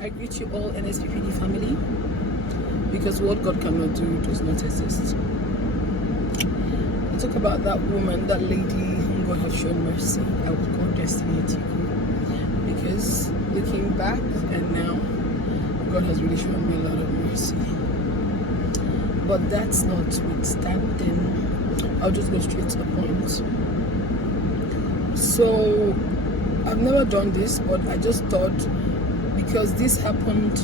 I greet you all NSPPD family, because what God cannot do does not exist. I talk about that woman, that lady whom God has shown mercy. I would call Destiny Etiko, because looking back and now, God has really shown me a lot of mercy. But that's not withstanding. I'll just go straight to the point. So I've never done this, but I just thought, because this happened,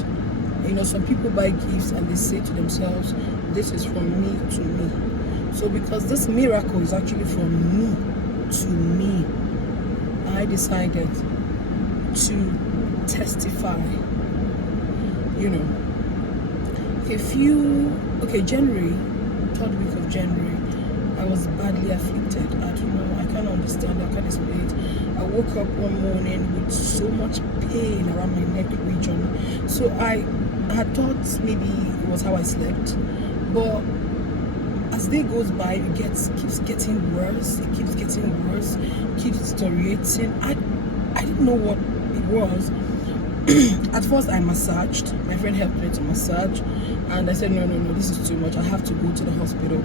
some people buy gifts and they say to themselves, this is from me to me. So because this miracle is actually from me to me, I decided to testify. January, 3rd week of January, I was badly afflicted. I don't know, I can't understand, I can't explain it. I woke up one morning with so much pain around my neck region. So I had thought maybe it was how I slept. But as day goes by, it keeps getting worse. It keeps getting worse, keeps deteriorating. I didn't know what it was. At first I massaged. My friend helped me to massage, and I said, no, this is too much. I have to go to the hospital.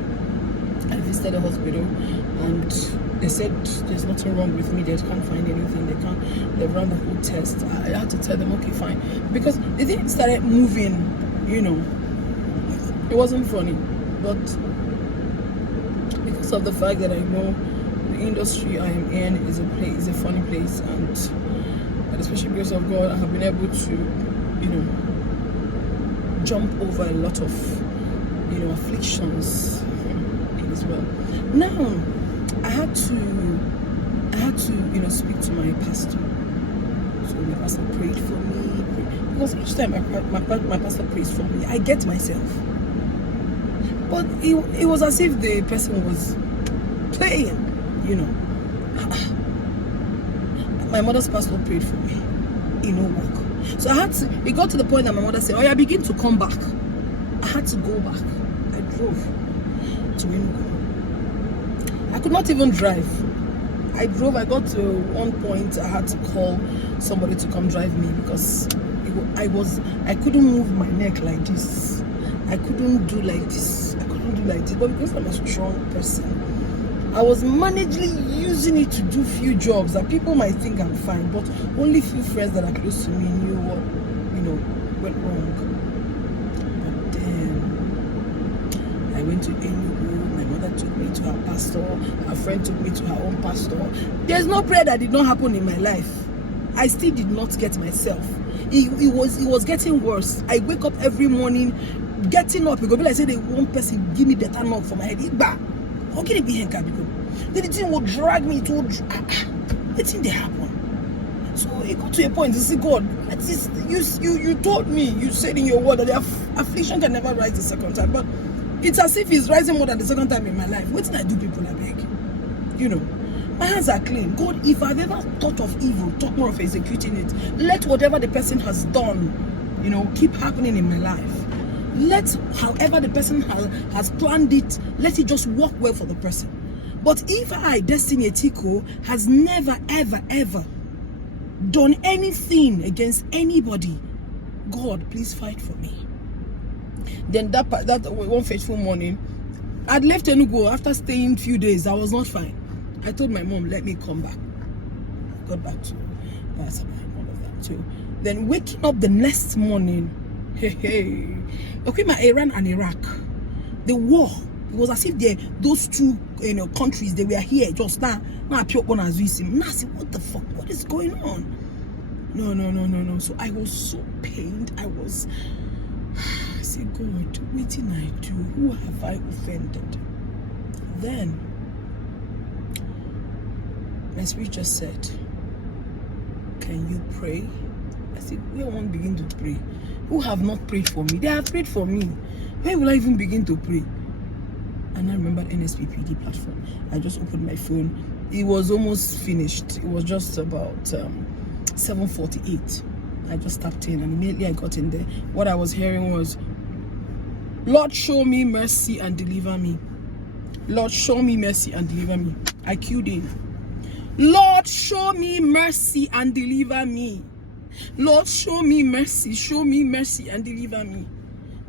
I visited the hospital, and they said there's nothing wrong with me. They can't find anything. They've run the whole test. I had to tell them, okay, fine, because the thing started moving. It wasn't funny, but because of the fact that I know the industry I am in is a funny place, and especially because of God, I have been able to, jump over a lot of, afflictions as well. Now, I had to, speak to my pastor. So my pastor prayed for me, because each time my pastor prays for me, I get myself. But it was as if the person was playing, My mother's pastor prayed for me. Work. So it got to the point that my mother said, oh yeah, begin to come back. I had to go back. I drove to Enugu. I could not even drive. I drove. I got to one point, I had to call somebody to come drive me, because I couldn't move my neck like this. I couldn't do like this. But because I'm a strong person, I was managing using it to do few jobs that people might think I'm fine, but only few friends that are close to me knew what, went wrong. But then I went to Enugu. My mother took me to her pastor. Her friend took me to her own pastor. There's no prayer that did not happen in my life. I still did not get myself. It was getting worse. I wake up every morning, getting up. It go be like say the one person give me better knock for my head. How can it be here? Then the thing would drag me. It would. The thing they happen. So it got to a point. You see, God, you told me. You said in your word that the affliction can never rise the second time. But it's as if it's rising more than the second time in my life. What did I do, people? I beg. My hands are clean. God, if I've ever thought of evil, thought more of executing it, let whatever the person has done, keep happening in my life. Let however the person has planned it, let it just work well for the person. But if I, Destiny Etiko, has never, ever, ever done anything against anybody, God, please fight for me. Then that one fateful morning, I'd left Enugu after staying a few days. I was not fine. I told my mom, let me come back. I got back to that's all of that too. Then waking up the next morning, okay, my Iran and Iraq, the war, it was as if those two countries, they were here just now appear on as we see. Now I said, what the fuck? What is going on? No. So I was so pained. I said, God, what did I do? Who have I offended? Then my spirit just said, can you pray? I said, where won't begin to pray? Who have not prayed for me? They have prayed for me. Where will I even begin to pray? And I remembered NSPPD platform. I just opened my phone. It was almost finished. It was just about 7:48. I just tapped in, and immediately I got in there. What I was hearing was, Lord, show me mercy and deliver me. Lord, show me mercy and deliver me. I queued in. Lord, show me mercy and deliver me. Lord, show me mercy and deliver me.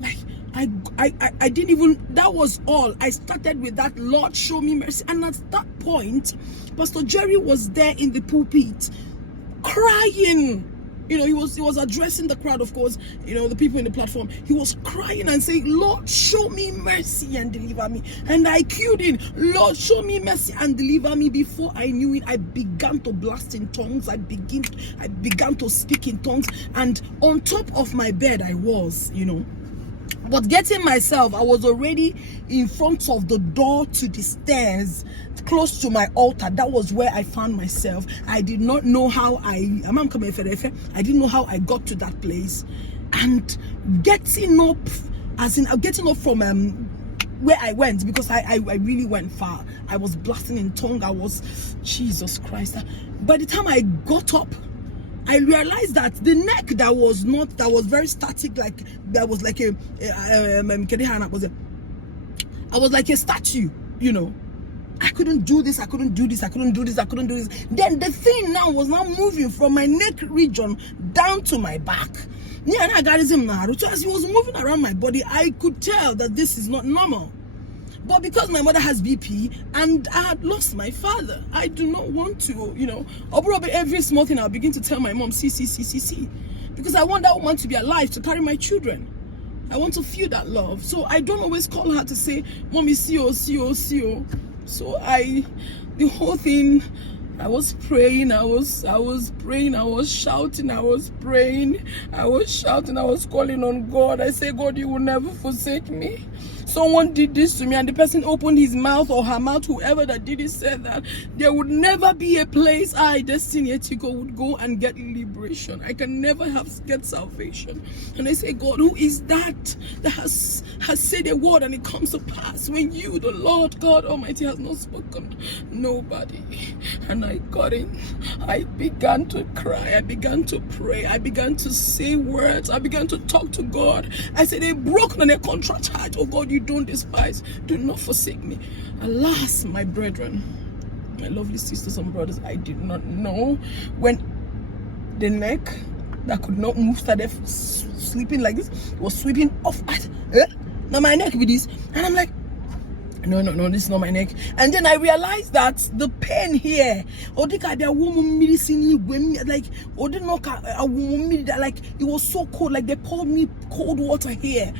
Like, I didn't even, that was all. I started with that, Lord, show me mercy. And at that point, Pastor Jerry was there in the pulpit crying. You know, he was addressing the crowd, of course, you know, the people in the platform. He was crying and saying, Lord, show me mercy and deliver me. And I queued in, Lord, show me mercy and deliver me. Before I knew it, I began to blast in tongues. I began to speak in tongues. And on top of my bed, I was, you know. But getting myself, I was already in front of the door to the stairs, close to my altar. That was where I found myself. I did not know how I didn't know how I got to that place. And getting up, as in getting up from where I went, because I really went far. I was blasting in tongue. I was, Jesus Christ. By the time I got up, I realized that the neck that was very static, like that was like I was like a statue, you know. I couldn't do this, I couldn't do this. Then the thing now was now moving from my neck region down to my back. So as he was moving around my body, I could tell that this is not normal. But because my mother has BP and I had lost my father, I do not want to, you know, every small thing I'll begin to tell my mom, see. Because I want that woman to be alive to carry my children. I want to feel that love. So I don't always call her to say, Mommy, see you. So the whole thing, I was praying, I was praying, I was shouting, I was praying, I was shouting, I was calling on God. I say, God, you will never forsake me. Someone did this to me, and the person opened his mouth or her mouth, whoever that did it said that there would never be a place Destiny Etiko would go and get liberation. I can never get salvation. And I say, God, who is that has said a word and it comes to pass when you, the Lord God Almighty, has not spoken? Nobody. And I got in. I began to cry. I began to pray. I began to say words. I began to talk to God. I said, a broken and a contract heart, oh God, you don't despise. Do not forsake me. Alas, my brethren, my lovely sisters and brothers, I did not know when the neck that could not move started sleeping like this. It was sweeping off. Now my neck with this, and I'm like, no, this is not my neck. And then I realized that the pain here, like, it was so cold, like they poured me cold water here.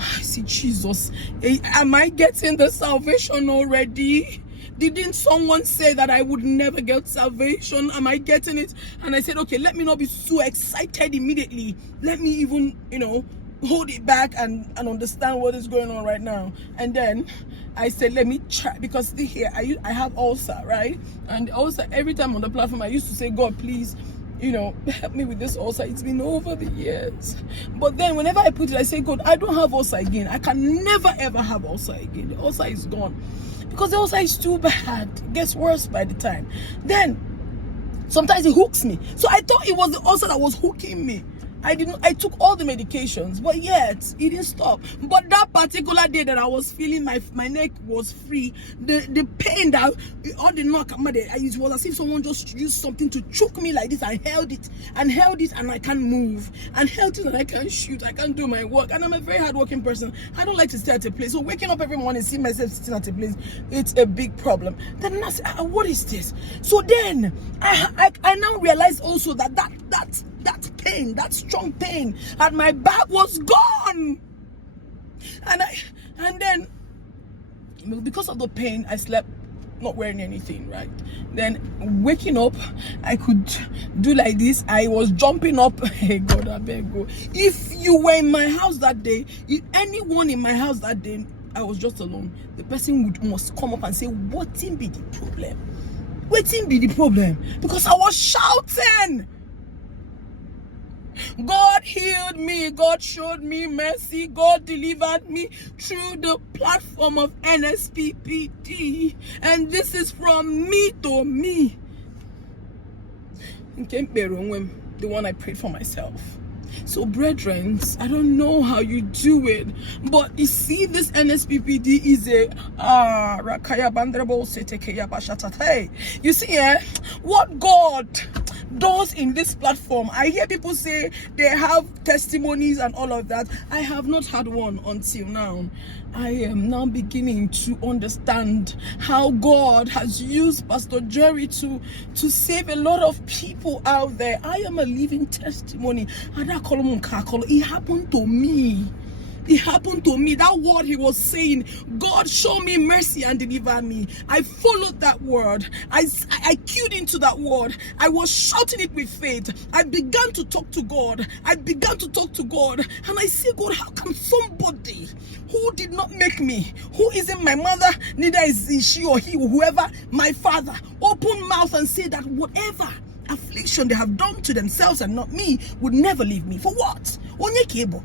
I see, Jesus, am I getting the salvation already? Didn't someone say that I would never get salvation? Am I getting it? And I said, okay, let me not be so excited immediately. Let me even, you know, hold it back and understand what is going on right now. And then I said, let me try, because here I have ulcer, right? And also every time on the platform I used to say, God, please, you know, help me with this ulcer. It's been over the years. But then whenever I put it, I say, God, I don't have ulcer again. I can never ever have ulcer again. The ulcer is gone. Because the ulcer is too bad. It gets worse by the time. Then sometimes it hooks me. So I thought it was the ulcer that was hooking me. I took all the medications, but yet it didn't stop. But that particular day that I was feeling my neck was free, the pain that all the knock, it was as if someone just used something to choke me like this. I held it and I can't move, and held it and I can't shoot, I can't do my work, and I'm a very hardworking person. I don't like to stay at a place. So waking up every morning, seeing myself sitting at a place, it's a big problem. Then I said, what is this? So then I now realized also that pain, that strong pain at my back was gone. And then because of the pain, I slept not wearing anything, right? Then waking up, I could do like this. I was jumping up. Hey God, I beg you. If you were in my house that day, if anyone in my house that day, I was just alone, the person must come up and say, what be the problem? What be the problem? Because I was shouting. God healed me. God showed me mercy. God delivered me through the platform of NSPPD. And this is from me to me. The one I prayed for myself. So, brethren, I don't know how you do it, but you see, this NSPPD is a you see, what God Doors in this platform. I hear people say they have testimonies and all of that. I have not had one until now. I am now beginning to understand how God has used Pastor Jerry to save a lot of people out there. I am a living testimony. It happened to me. It happened to me. That word he was saying, God, show me mercy and deliver me. I followed that word. I queued into that word. I was shouting it with faith. I began to talk to God. And I say, God, how can somebody who did not make me, who isn't my mother, neither is she or he or whoever, my father, open mouth and say that whatever affliction they have done to themselves and not me would never leave me? For what? Onye kebo.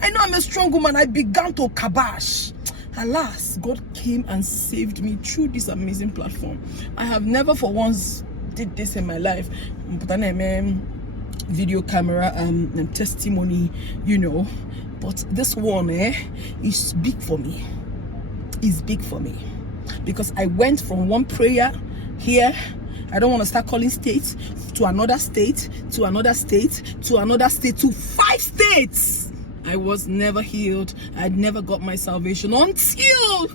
I know I'm a strong woman. I began to kabash. Alas, God came and saved me through this amazing platform. I have never for once did this in my life. Video camera testimony, you know. But this one is big for me. It's big for me. Because I went from one prayer here. I don't want to start calling states, to another state, to another state, to another state, to 5 states. I was never healed. I'd never got my salvation until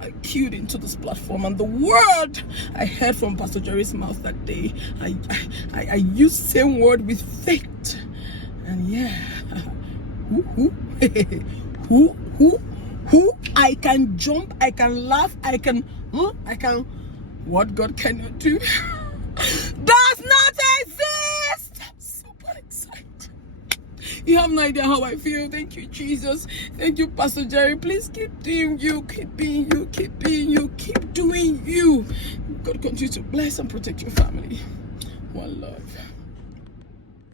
I queued into this platform, and the word I heard from Pastor Jerry's mouth that day, I used the same word with faith. And yeah, I can jump, I can laugh, I can, what God cannot do does not exist. I'm super excited. You have no idea how I feel. Thank you, Jesus. Thank you, Pastor Jerry. Please keep doing you, keep being you, keep being you, keep doing you. God continue to bless and protect your family. One love.